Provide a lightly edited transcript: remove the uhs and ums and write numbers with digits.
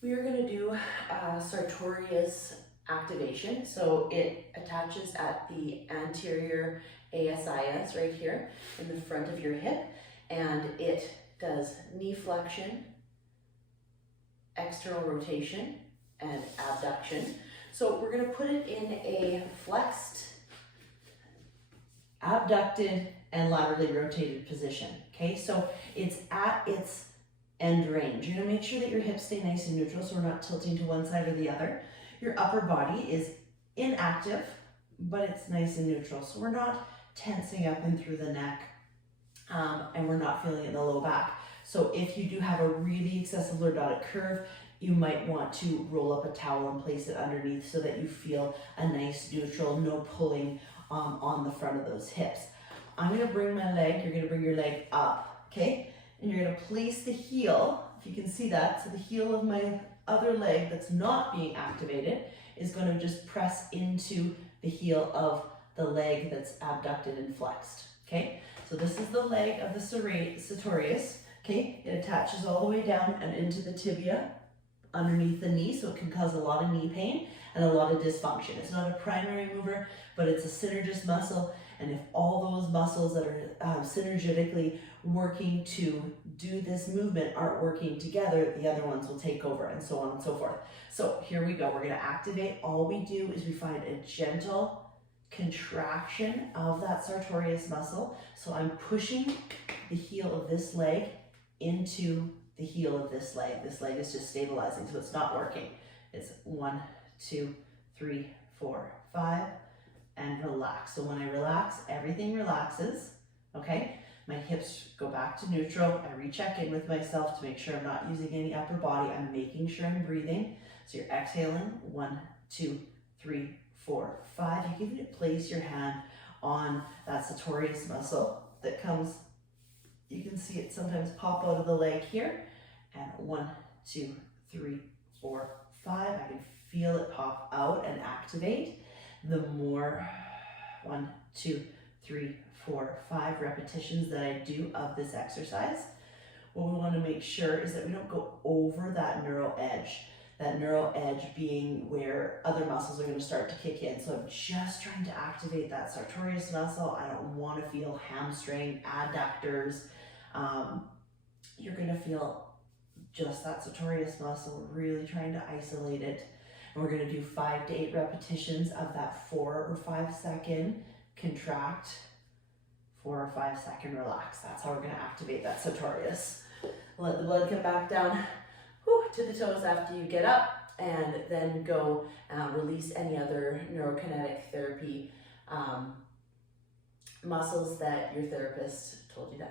We are going to do Sartorius Activation. So it attaches at the anterior ASIS right here in the front of your hip, and it does knee flexion, external rotation, and abduction. So we're going to put it in a flexed, abducted, and laterally rotated position. Okay, so it's at its end range. You're going to make sure that your hips stay nice and neutral so we're not tilting to one side or the other. Your upper body is inactive, but it's nice and neutral. So we're not tensing up and through the neck, and we're not feeling it in the low back. So if you do have a really excessive lordotic curve, you might want to roll up a towel and place it underneath so that you feel a nice neutral, no pulling on the front of those hips. I'm going to bring my leg, you're going to bring your leg up, okay? And you're going to place the heel, if you can see that, so the heel of my other leg that's not being activated is going to just press into the heel of the leg that's abducted and flexed, okay? So this is the leg of the Sartorius, okay? It attaches all the way down and into the tibia underneath the knee, so it can cause a lot of knee pain and a lot of dysfunction. It's not a primary mover, but it's a synergist muscle, and if all those muscles that are synergetically working to do this movement aren't working together, the other ones will take over, and so on and so forth. So here we go. We're going to activate. All we do is we find a gentle contraction of that Sartorius muscle. So I'm pushing the heel of this leg into the heel of this leg. This leg is just stabilizing, so it's not working. It's 1, 2, 3, 4, 5, and relax. So when I relax, everything relaxes, okay? My hips go back to neutral. I recheck in with myself to make sure I'm not using any upper body. I'm making sure I'm breathing. So you're exhaling, 1, 2, 3, 4, 5. You can even place your hand on that Sartorius muscle that comes, you can see it sometimes pop out of the leg here. And 1, 2, 3, 4, 5. I can feel it pop out and activate. The more 1, 2, 3, 4, 5 repetitions that I do of this exercise, what we want to make sure is that we don't go over that neural edge. That neural edge being where other muscles are going to start to kick in. So I'm just trying to activate that Sartorius muscle. I don't want to feel hamstring, adductors. You're going to feel just that Sartorius muscle, really trying to isolate it. And we're going to do 5 to 8 repetitions of that 4 or 5 second contract, 4 or 5 second relax. That's how we're going to activate that Sartorius. Let the blood come back down to the toes after you get up, and then go release any other neurokinetic therapy muscles that your therapist told you to